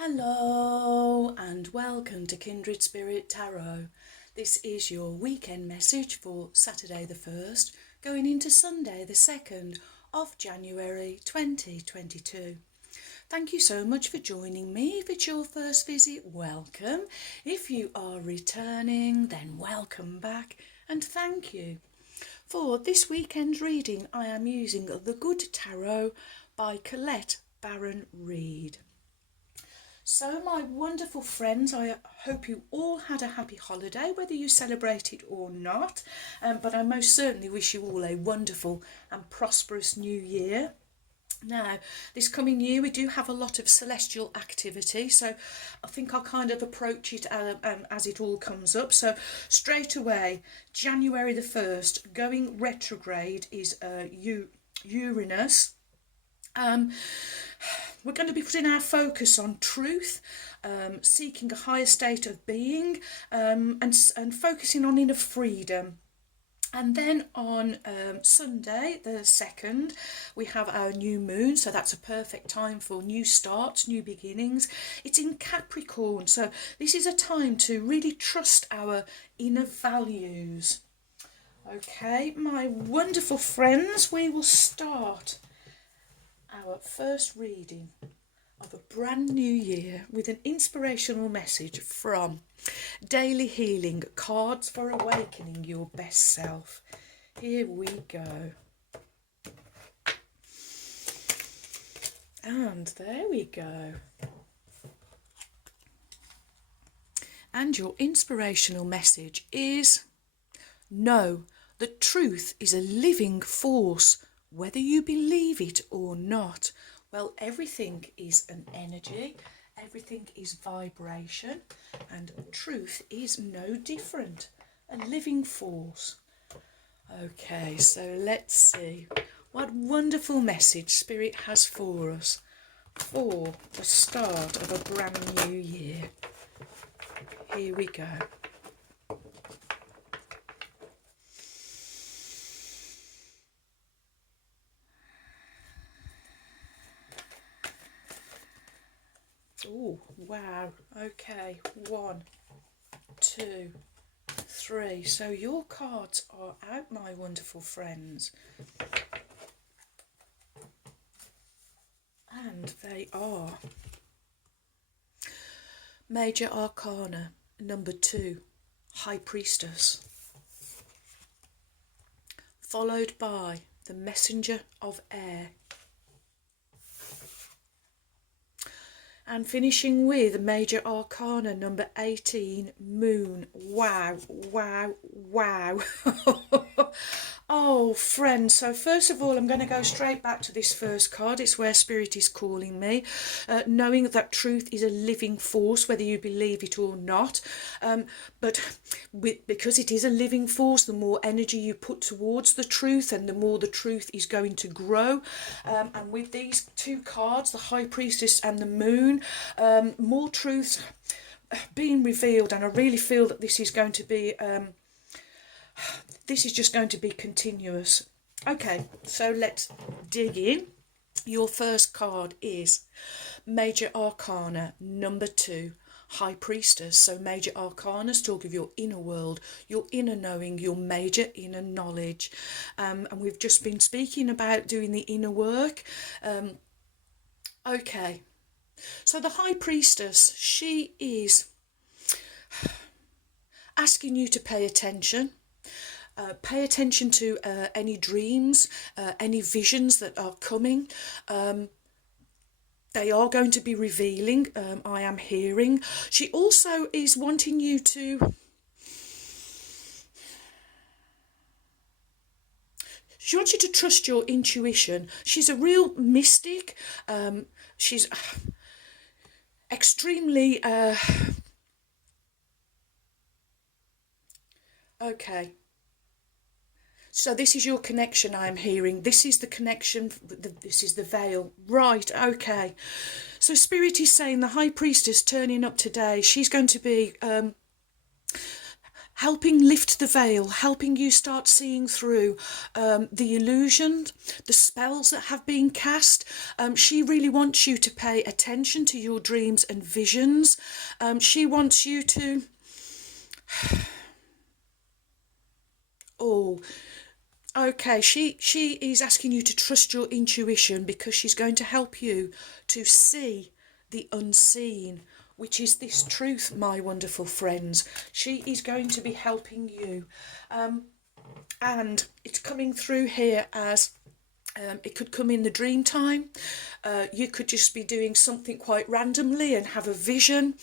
Hello and welcome to Kindred Spirit Tarot. This is your weekend message for Saturday the 1st, going into Sunday the 2nd of January 2022. Thank you so much for joining me. If it's your first visit, welcome. If you are returning, then welcome back and thank you. For this weekend's reading, I am using The Good Tarot by Colette Baron Reid. So my wonderful friends, I hope you all had a happy holiday, whether you celebrate it or not. But I most certainly wish you all a wonderful and prosperous new year. Now, this coming year we do have a lot of celestial activity, so I think I'll kind of approach it as it all comes up. So straight away, January the 1st, going retrograde is Uranus. We're going to be putting our focus on truth, seeking a higher state of being, and focusing on inner freedom. And then on Sunday, the 2nd, we have our new moon, so that's a perfect time for new starts, new beginnings. It's in Capricorn, so this is a time to really trust our inner values. Okay, my wonderful friends, we will start our first reading of a brand new year with an inspirational message from Daily Healing, Cards for Awakening Your Best Self. Here we go. And there we go. And your inspirational message is: know that truth is a living force, whether you believe it or not. Well, everything is an energy, everything is vibration, and truth is no different, a living force. Okay, so let's see what wonderful message Spirit has for us for the start of a brand new year. Here we go. Oh, wow. Okay, 1, 2, 3. So your cards are out, my wonderful friends. And they are Major Arcana, number 2, High Priestess. Followed by the Messenger of Air. And finishing with Major Arcana number 18, Moon. Wow, wow, wow. Oh, friends, so first of all, I'm going to go straight back to this first card. It's where Spirit is calling me. Knowing that truth is a living force, whether you believe it or not. Because it is a living force, the more energy you put towards the truth and the more the truth is going to grow. And with these two cards, the High Priestess and the Moon, more truths being revealed, and I really feel that this is going to be this is just going to be continuous. Okay, so let's dig in. Your first card is Major Arcana number 2, High Priestess. So Major Arcanas talk of your inner world, your inner knowing, your major inner knowledge. And we've just been speaking about doing the inner work. Okay, so the High Priestess, she is asking you to pay attention. Pay attention to any dreams, any visions that are coming. They are going to be revealing, I am hearing. She also is wanting you to... She wants you to trust your intuition. She's a real mystic. She's extremely... Okay. So this is your connection, I'm hearing. This is the connection, this is the veil. Right, okay. So Spirit is saying the High Priestess turning up today, she's going to be helping lift the veil, helping you start seeing through the illusion, the spells that have been cast. She really wants you to pay attention to your dreams and visions. She wants you to... Oh, okay, she is asking you to trust your intuition, because she's going to help you to see the unseen, which is this truth, my wonderful friends. She is going to be helping you. And it's coming through here as it could come in the dream time. You could just be doing something quite randomly and have a vision.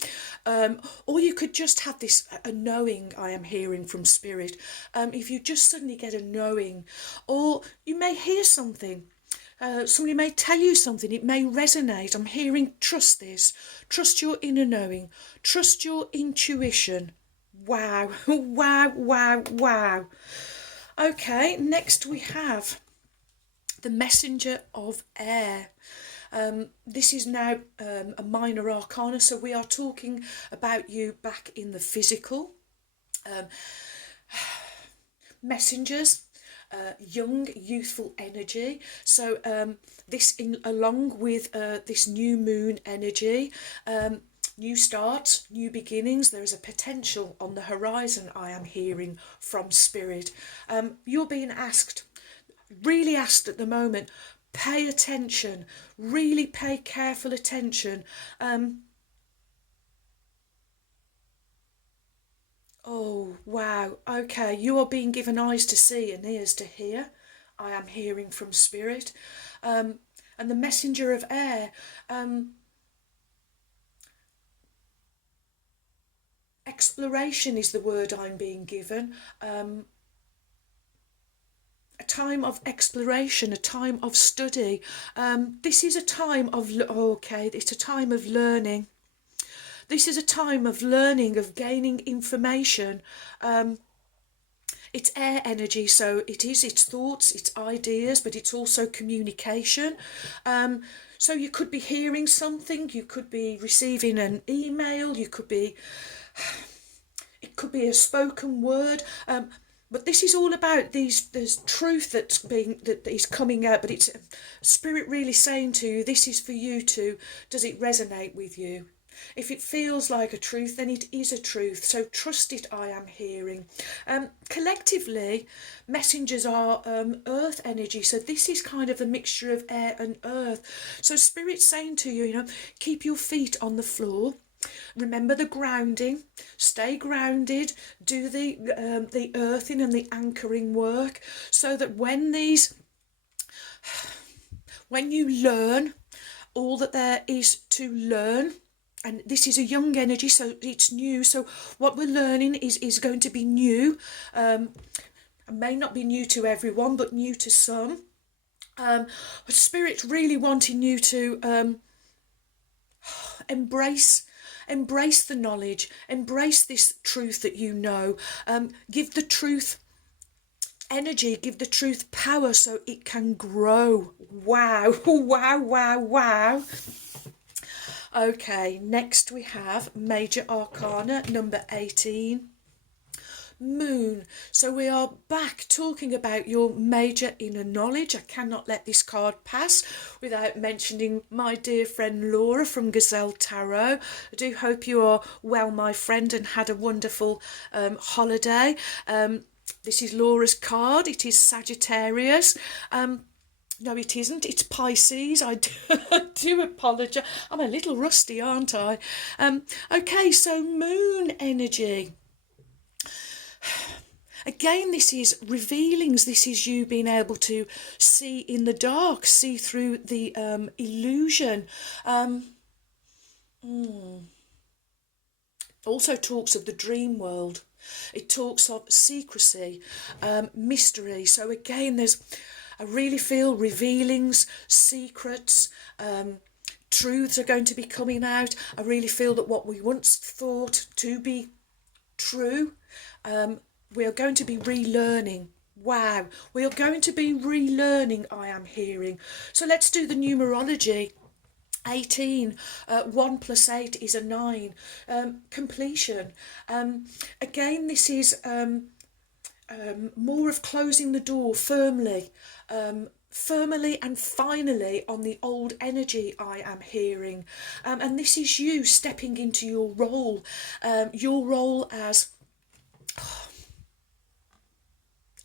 Or you could just have this, a knowing, I am hearing from Spirit. If you just suddenly get a knowing, or you may hear something. Somebody may tell you something, it may resonate. I'm hearing, trust this, trust your inner knowing, trust your intuition. Wow, wow, wow, wow. Okay, next we have the Messenger of Air. This is now a minor arcana, so we are talking about you back in the physical. Messengers. Young, youthful energy. So this, along with this new moon energy, new starts, new beginnings. There is a potential on the horizon, I am hearing from Spirit. You're being asked, really asked at the moment, pay attention, really pay careful attention. Oh, wow. Okay, you are being given eyes to see and ears to hear. I am hearing from Spirit. And the Messenger of Air. Exploration is the word I'm being given. A time of exploration, a time of study. This is a time of... Okay, it's a time of learning. This is a time of learning, of gaining information. It's air energy, so it's thoughts, it's ideas, but it's also communication. So you could be hearing something, you could be receiving an email, it could be a spoken word. But this is all about there's truth that is coming out, but it's Spirit really saying to you, this is for you to, does it resonate with you? If it feels like a truth, then it is a truth. So trust it, I am hearing. Collectively, messengers are earth energy. So this is kind of a mixture of air and earth. So Spirit's saying to you, keep your feet on the floor. Remember the grounding. Stay grounded. Do the earthing and the anchoring work, so that when you learn all that there is to learn, and this is a young energy, so it's new. So what we're learning is going to be new. It may not be new to everyone, but new to some. But Spirit's really wanting you to embrace the knowledge, embrace this truth that you know. Give the truth energy, give the truth power so it can grow. Wow, wow, wow, wow. Okay, next we have Major Arcana number 18, Moon. So we are back talking about your major inner knowledge. I cannot let this card pass without mentioning my dear friend Laura from Gazelle Tarot. I do hope you are well, my friend, and had a wonderful holiday. This is Laura's card. It is Sagittarius. No, it isn't. It's Pisces. I do apologise. I'm a little rusty, aren't I? Okay, so moon energy. Again, this is revealings. This is you being able to see in the dark, see through the illusion. Also talks of the dream world. It talks of secrecy, mystery. So again, I really feel revealings, secrets, truths are going to be coming out. I really feel that what we once thought to be true, we are going to be relearning. Wow, we are going to be relearning, I am hearing. So let's do the numerology. 18, 1 plus 8 is a 9. Completion. Again, this is more of closing the door firmly, firmly and finally on the old energy I am hearing. And this is you stepping into your role as,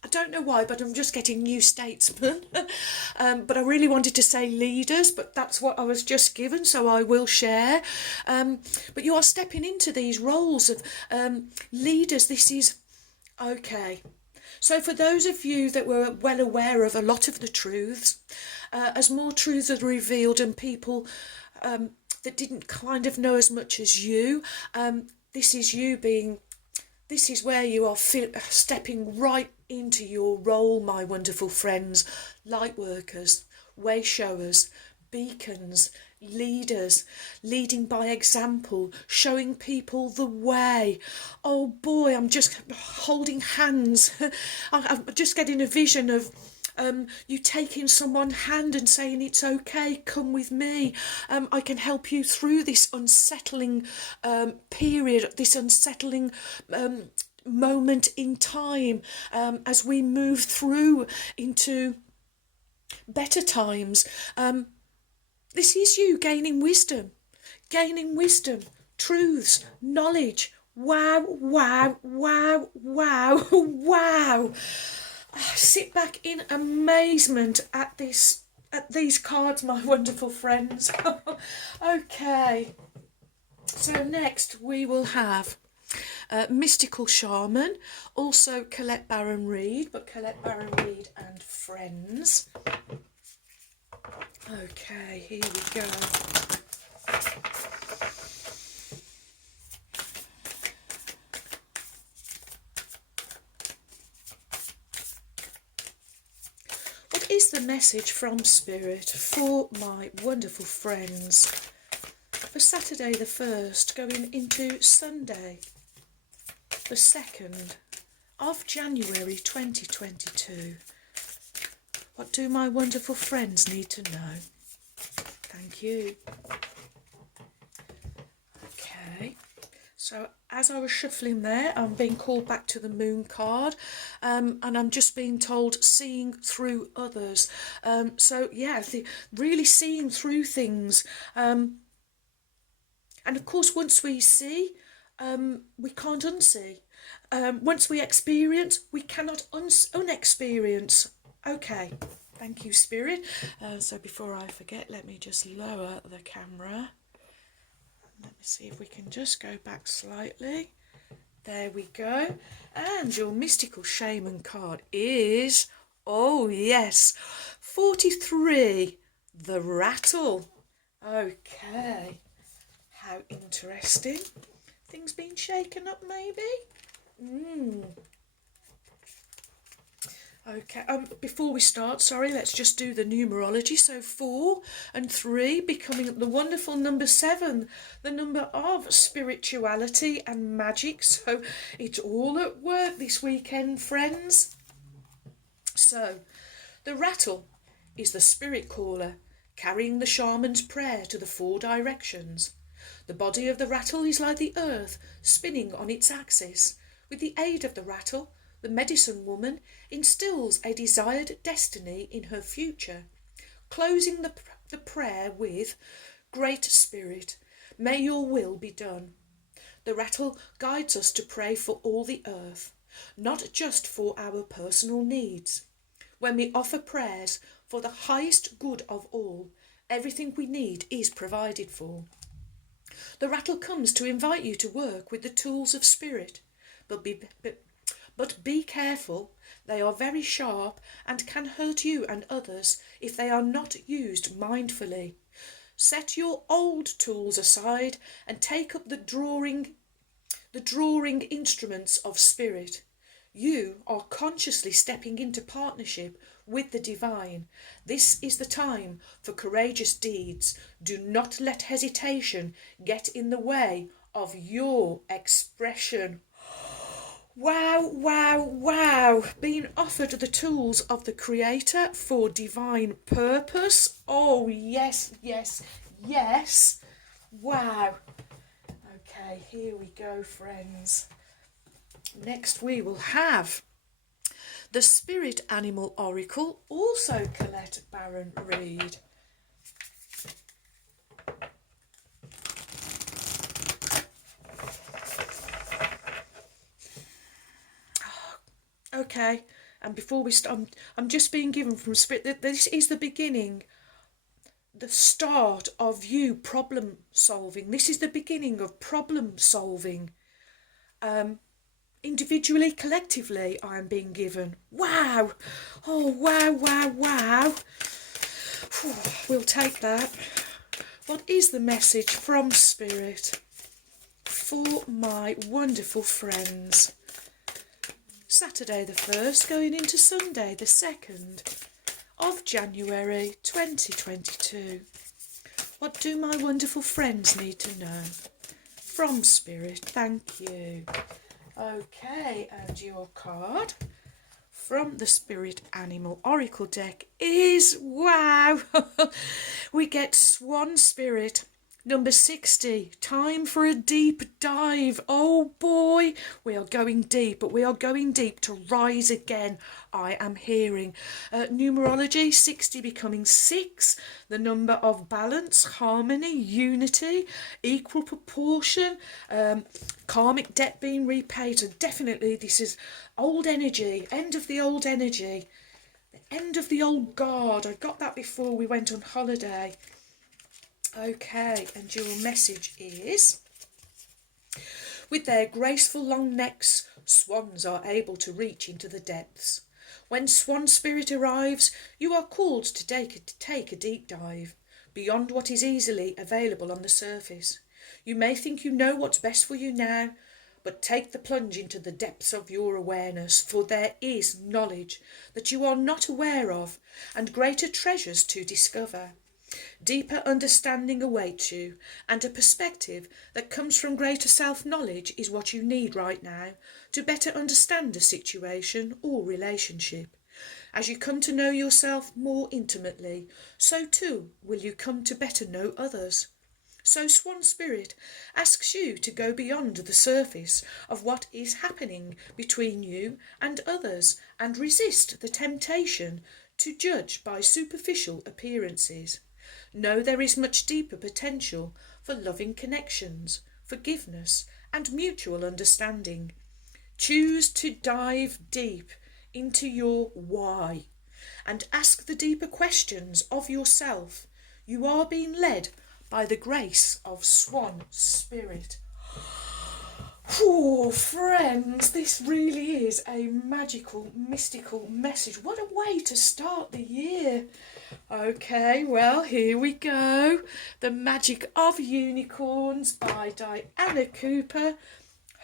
I don't know why, but I'm just getting new statesman. But I really wanted to say leaders, but that's what I was just given, so I will share. But you are stepping into these roles of leaders. This is okay. So for those of you that were well aware of a lot of the truths, as more truths are revealed and people that didn't kind of know as much as you, this is you being... This is where you are stepping right into your role, my wonderful friends. Light workers, way showers, beacons, leaders, leading by example, showing people the way. Oh boy, I'm just holding hands. I'm just getting a vision of you taking someone's hand and saying, it's okay, come with me. I can help you through this unsettling period, this unsettling moment in time, as we move through into better times. This is you gaining wisdom, truths, knowledge. Wow, wow, wow, wow, wow. Sit back in amazement at these cards, my wonderful friends. Okay, so next we will have Mystical Shaman, also Colette Baron Reid, but Colette Baron Reid and Friends. Okay, here we go. Is the message from Spirit for my wonderful friends for Saturday the 1st going into Sunday the 2nd of January 2022? What do my wonderful friends need to know? Thank you. Okay, so as I was shuffling there, I'm being called back to the Moon card, and I'm just being told seeing through others. So yeah, really seeing through things. And of course, once we see, we can't unsee. Once we experience, we cannot unexperience. Okay, thank you, Spirit. So before I forget, let me just lower the camera. Let me see if we can just go back slightly. There we go. And your Mystical Shaman card is, oh yes, 43, the Rattle. Okay, how interesting. Things being shaken up maybe? Okay, before we start, sorry, let's just do the numerology. So 4 and 3 becoming the wonderful number 7, the number of spirituality and magic. So it's all at work this weekend, friends. So the rattle is the spirit caller, carrying the shaman's prayer to the 4 directions. The body of the rattle is like the earth, spinning on its axis. With the aid of the rattle, the medicine woman instills a desired destiny in her future, closing the prayer with, Great Spirit, may your will be done. The rattle guides us to pray for all the earth, not just for our personal needs. When we offer prayers for the highest good of all, everything we need is provided for. The rattle comes to invite you to work with the tools of spirit, but be careful. They are very sharp and can hurt you and others if they are not used mindfully. Set your old tools aside and take up the drawing instruments of spirit. You are consciously stepping into partnership with the divine. This is the time for courageous deeds. Do not let hesitation get in the way of your expression. Wow, wow, wow. Being offered the tools of the Creator for divine purpose. Oh, yes, yes, yes. Wow. Okay, here we go, friends. Next we will have the Spirit Animal Oracle, also Colette Baron Reid. Okay, and before we start, I'm just being given from Spirit that this is the beginning, the start of you problem solving. This is the beginning of problem solving. Individually, collectively, I'm being given. Wow! Oh, wow, wow, wow. We'll take that. What is the message from Spirit for my wonderful friends? Saturday the 1st going into Sunday the 2nd of January 2022. What do my wonderful friends need to know? From Spirit, thank you. Okay, and your card from the Spirit Animal Oracle deck is, wow, we get Swan Spirit, number 60, time for a deep dive. Oh boy, we are going deep, but we are going deep to rise again. I am hearing numerology, 60 becoming 6, the number of balance, harmony, unity, equal proportion, karmic debt being repaid. So definitely this is old energy, end of the old energy, the end of the old guard. I got that before we went on holiday. Okay, and your message is, with their graceful long necks, swans are able to reach into the depths. When Swan Spirit arrives, you are called to take a deep dive, beyond what is easily available on the surface. You may think you know what's best for you now, but take the plunge into the depths of your awareness, for there is knowledge that you are not aware of, and greater treasures to discover. Deeper understanding awaits you, and a perspective that comes from greater self-knowledge is what you need right now to better understand a situation or relationship. As you come to know yourself more intimately, so too will you come to better know others. So Swan Spirit asks you to go beyond the surface of what is happening between you and others and resist the temptation to judge by superficial appearances. Know there is much deeper potential for loving connections, forgiveness, and mutual understanding. Choose to dive deep into your why and ask the deeper questions of yourself. You are being led by the grace of Swan Spirit. Oh, friends, this really is a magical, mystical message. What a way to start the year. Okay, well, here we go. The Magic of Unicorns by Diana Cooper,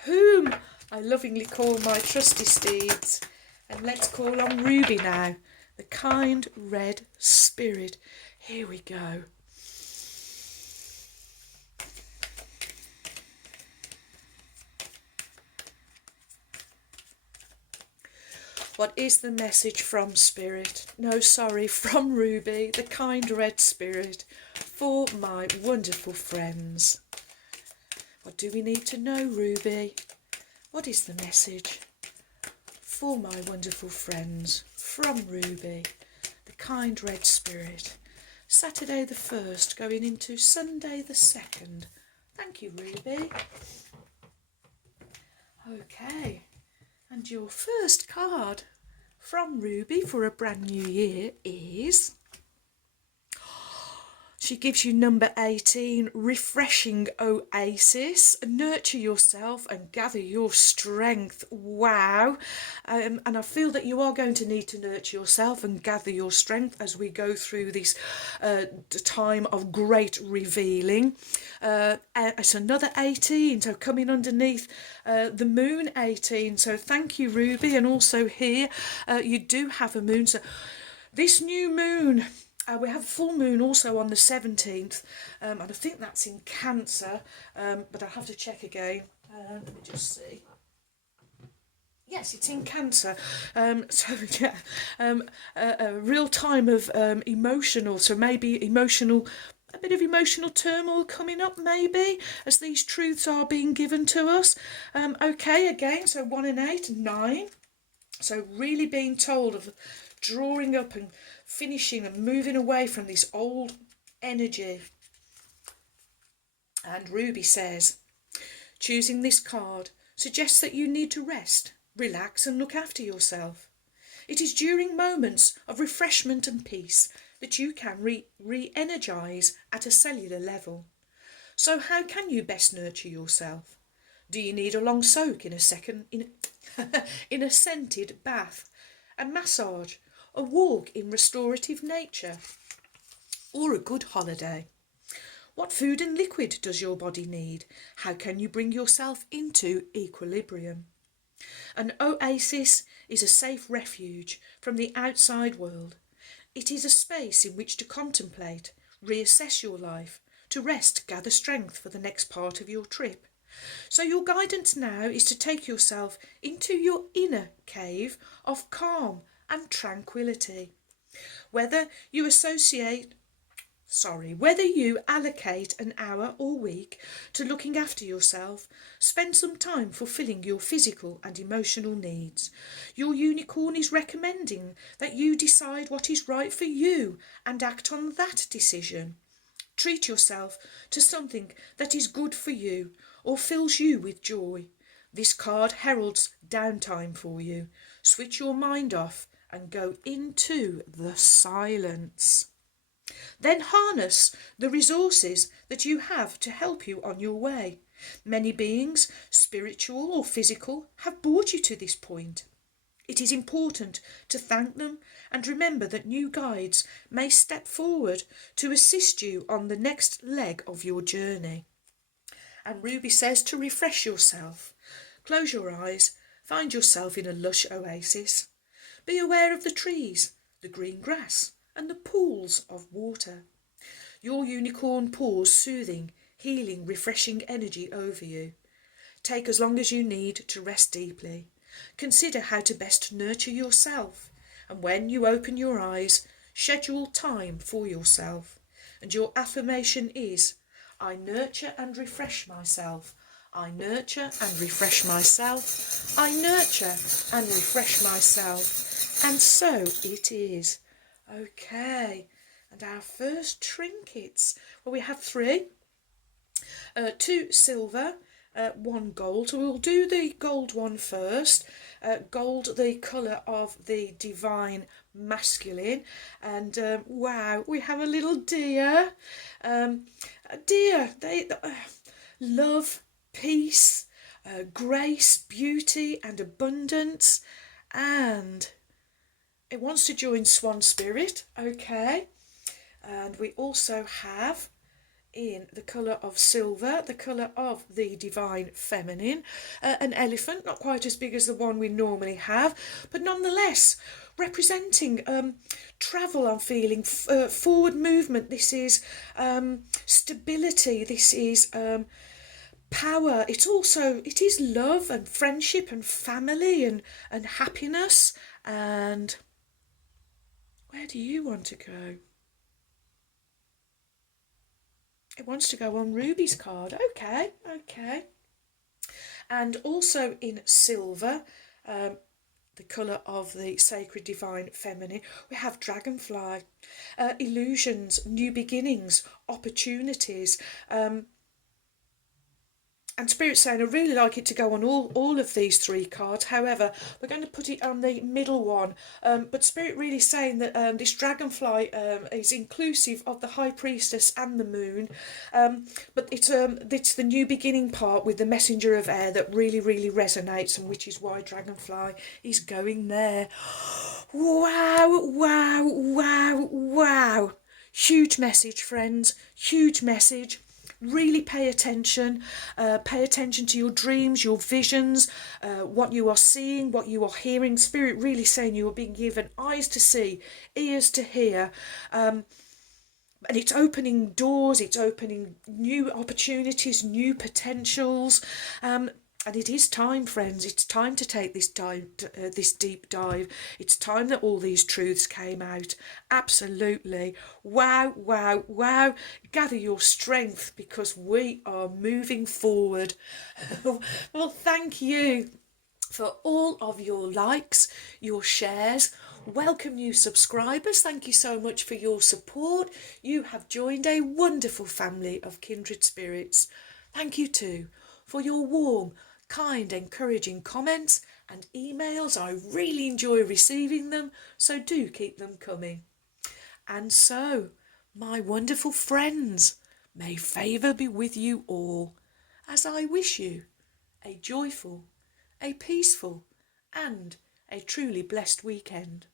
whom I lovingly call my trusty steeds. And let's call on Ruby now, the kind red spirit. Here we go. What is the message from Spirit? No, sorry, from Ruby, the kind red spirit, for my wonderful friends. What do we need to know, Ruby? What is the message for my wonderful friends from Ruby, the kind red spirit? Saturday the 1st going into Sunday the 2nd. Thank you, Ruby. Okay. And your first card from Ruby for a brand new year is, she gives you number 18, refreshing oasis. Nurture yourself and gather your strength. Wow. And I feel that you are going to need to nurture yourself and gather your strength as we go through this time of great revealing. It's another 18, so coming underneath the moon 18. So thank you, Ruby. And also here you do have a moon. So this new moon, we have a full moon also on the 17th, and I think that's in Cancer, but I'll have to check again. Let me just see. Yes, it's in Cancer. So yeah, a real time of emotional, so maybe emotional a bit of emotional turmoil coming up maybe as these truths are being given to us. Okay, again, so 1 and 8, 9. So really being told of drawing up and finishing and moving away from this old energy. And Ruby says, choosing this card suggests that you need to rest, relax and look after yourself. It is during moments of refreshment and peace that you can re-energise at a cellular level. So how can you best nurture yourself? Do you need a long soak in a scented bath, a massage, a walk in restorative nature, or a good holiday? What food and liquid does your body need? How can you bring yourself into equilibrium? An oasis is a safe refuge from the outside world. It is a space in which to contemplate, reassess your life, to rest, gather strength for the next part of your trip. So your guidance now is to take yourself into your inner cave of calm and tranquility. Whether you allocate an hour or week to looking after yourself, spend some time fulfilling your physical and emotional needs. Your unicorn is recommending that you decide what is right for you and act on that decision. Treat yourself to something that is good for you or fills you with joy. This card heralds downtime for you. Switch your mind off and go into the silence. Then harness the resources that you have to help you on your way. Many beings, spiritual or physical, have brought you to this point. It is important to thank them and remember that new guides may step forward to assist you on the next leg of your journey. And Ruby says to refresh yourself. Close your eyes, find yourself in a lush oasis. Be aware of the trees, the green grass, and the pools of water. Your unicorn pours soothing, healing, refreshing energy over you. Take as long as you need to rest deeply. Consider how to best nurture yourself. And when you open your eyes, schedule time for yourself. And your affirmation is, I nurture and refresh myself. I nurture and refresh myself. I nurture and refresh myself. And so it is. Okay, and our first trinkets. Well, we have 3. 2 silver, 1 gold. So we'll do the gold one first. Gold, the colour of the divine masculine. And wow, we have a little deer. Deer, they love, peace, grace, beauty and abundance. And it wants to join Swan Spirit. Okay. And we also have in the colour of silver, the colour of the divine feminine, an elephant, not quite as big as the one we normally have, but nonetheless representing travel. I'm feeling forward movement. This is stability. This is power. It is love and friendship and family and happiness. And where do you want to go? It wants to go on Ruby's card. Okay. And also in silver, the colour of the sacred divine feminine, we have dragonfly, illusions, new beginnings, opportunities. And Spirit's saying I really like it to go on all of these 3 cards. However, we're going to put it on the middle one. But Spirit really saying that this dragonfly is inclusive of the High Priestess and the Moon. But it's the new beginning part with the Messenger of Air that really, really resonates, and which is why dragonfly is going there. Wow. Huge message, friends. Huge message. Really pay attention to your dreams, your visions, what you are seeing, what you are hearing. Spirit really saying you are being given eyes to see, ears to hear, and it's opening doors, it's opening new opportunities, new potentials. And it is time, friends. It's time to take this this deep dive. It's time that all these truths came out. Absolutely. Wow, wow, wow. Gather your strength because we are moving forward. Well, thank you for all of your likes, your shares. Welcome new subscribers. Thank you so much for your support. You have joined a wonderful family of kindred spirits. Thank you too for your warm, kind, encouraging comments and emails. I really enjoy receiving them, so do keep them coming. And so, my wonderful friends, may favour be with you all, as I wish you a joyful, a peaceful, and a truly blessed weekend.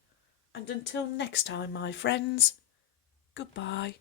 And until next time, my friends, goodbye.